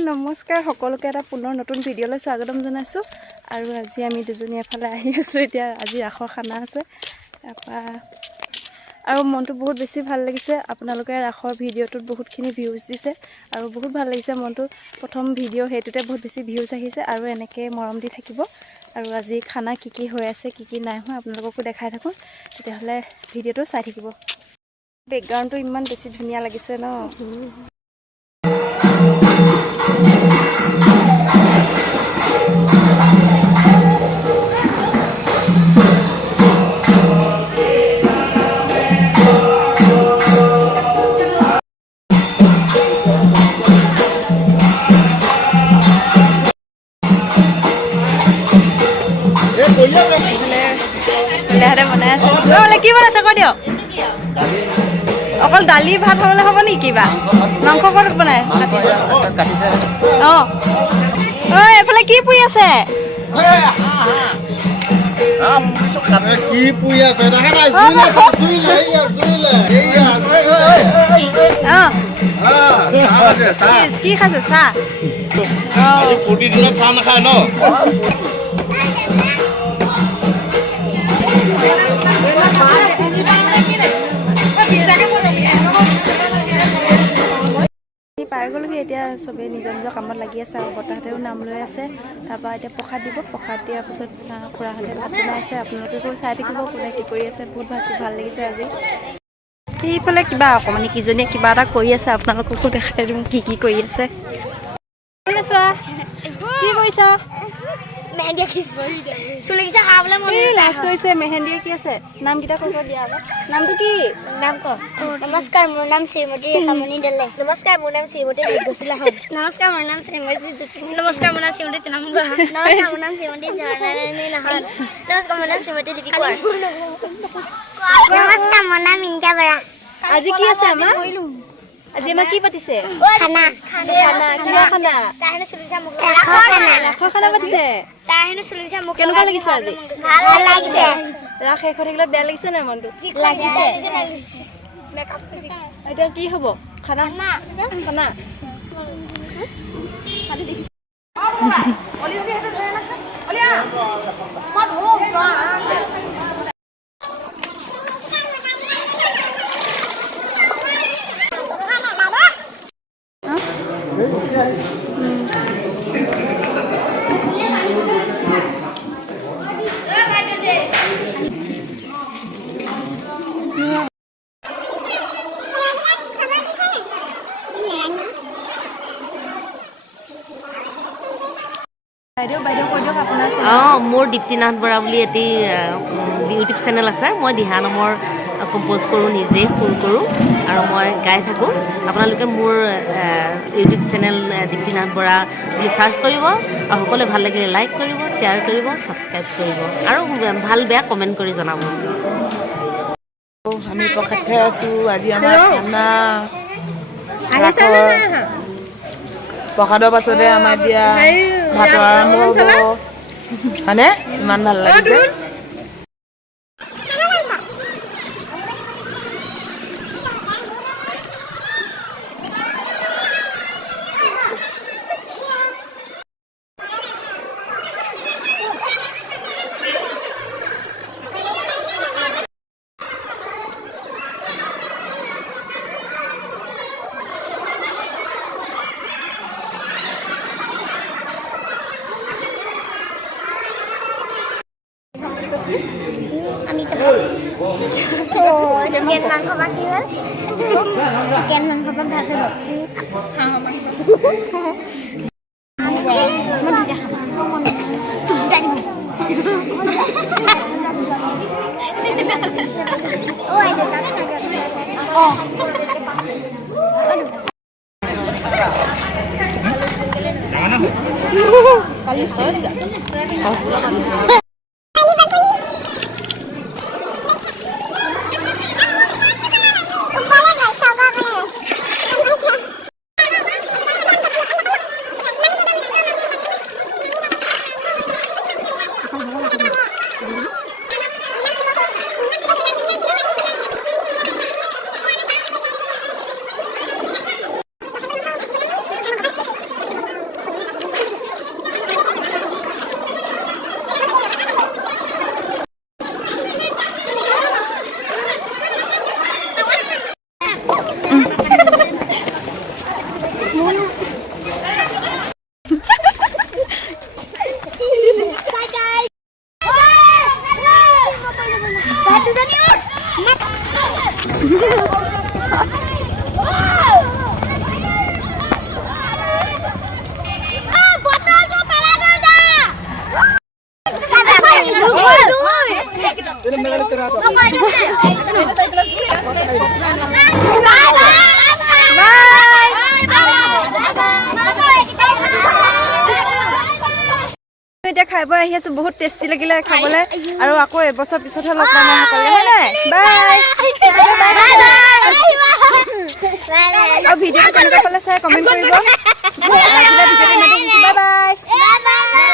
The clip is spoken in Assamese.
নমস্কাৰ সকলোকে এটা পুনৰ নতুন ভিডিঅ'লৈ স্বাগতম জনাইছোঁ আৰু আজি আমি দুজনী এফালে আহি আছোঁ এতিয়া আজি ৰাসৰ খানা আছে তাৰপৰা আৰু মনটো বহুত বেছি ভাল লাগিছে আপোনালোকে ৰাসৰ ভিডিঅ'টোত বহুতখিনি ভিউজ দিছে আৰু বহুত ভাল লাগিছে মনটো প্ৰথম ভিডিঅ' হেতুতে বহুত বেছি ভিউজ আহিছে আৰু এনেকৈ মৰম দি থাকিব আৰু আজি খানা কি হৈ আছে কি নাই হোৱা আপোনালোককো দেখাই থাকোঁ তেতিয়াহ'লে ভিডিঅ'টো চাই থাকিব বেকগ্ৰাউণ্ডটো ইমান বেছি ধুনীয়া লাগিছে ন কি বনাইছে কৈ দিয়ক অকল দালি ভাত হ'লে হ'ব নেকি কিবা মাংস ক'ত বনাই অঁ এইফালে কি পুৰি আছে কি পুৰি আছে কি খাইছে চাহ প্ৰতিদিনত চাহ নাখায় ন পাই গ'লোহি এতিয়া চবেই নিজৰ নিজৰ কামত লাগি আছে আৰু বৰ্তাহঁতেও নাম লৈ আছে তাৰপৰা এতিয়া প্ৰসাদ দিব প্ৰসাদ দিয়াৰ পিছত খুৰাহঁতে ভাত বনাই আছে আপোনালোকেও চাই থাকিব কোনে কি কৰি আছে বহুত ভাল লাগিছে আজি সেইফালে কিবা অকণমানি কিজনীয়ে কিবা এটা কৰি আছে আপোনালোককো দেখাই দিম কি কৰি আছে চোৱা কি কৰিছা লাজ কৰিছে মেহেন্দিয়ে কি আছে নামকেইটা কৈ দিয়া আকৌ নামটো কি নাম ক নমস্কাৰ মোৰ নাম শ্ৰীমতী ৰেখামণি দলে নমস্কাৰ মোৰ নাম শ্ৰীমতী গৈছিলা হয় নমস্কাৰ মোৰ নাম শ্ৰীমতী নমস্কাৰ মোৰ নাম শ্ৰীমতী তিনাম নমস্কাৰ মোৰ নাম শ্ৰীমতী জৰ্ণাৰাণী নাহৰ নমস্কাৰ মোৰ নাম শ্ৰীমতী লিপি কোঁৱৰ নমস্কাৰ মোৰ নাম ইন্দিৰা বৰা আজি কি আছে আমাৰ আজি আমাৰ কি পাতিছে খানা ৰাসৰ খানা পাতিছে কেনেকুৱা লাগিছে আজি ভাল লাগিছে ৰাস শেষ হৈ থাকিলে বেয়া লাগিছে নাই মনটো লাগিছে এতিয়া কি হ'ব খানা খানা মোৰ দীপ্তিনাথ বৰা বুলি এটি ইউটিউব চেনেল আছে মই দিহা নামৰ কম্প'জ কৰোঁ নিজে সুৰ কৰোঁ আৰু মই গাই থাকোঁ আপোনালোকে মোৰ ইউটিউব চেনেল দীপ্তিনাথ বৰা বুলি চাৰ্চ কৰিব আৰু সকলোৱে ভাল লাগিলে লাইক কৰিব শ্বেয়াৰ কৰিব ছাবস্ক্ৰাইব কৰিব আৰু ভাল বেয়া কমেণ্ট কৰি জনাব আমি প্ৰসাদ খাই আছোঁ আজি আমাৰ খানা প্ৰসাদৰ পাছতে আমাৰ এতিয়া ভাতৰ আৰম্ভ হ'ব হয়নে ইমান ভাল লাগিছে চিকেন মাংস বাকি হ'ল চিকেন মাংস ভাত হ'ল হাঁহৰ মাংস খাই বৈ আহি আছোঁ বহুত টেষ্টি লাগিলে খাবলৈ আৰু আকৌ এবছৰ পিছতহে লগ পাম সকলোৱে হয় নাই বাই আৰু ভিডিঅ'টো কেনেকুৱা পালে চাই কমেণ্ট কৰিব আজিলৈ ভিডিঅ'টো বাই বাই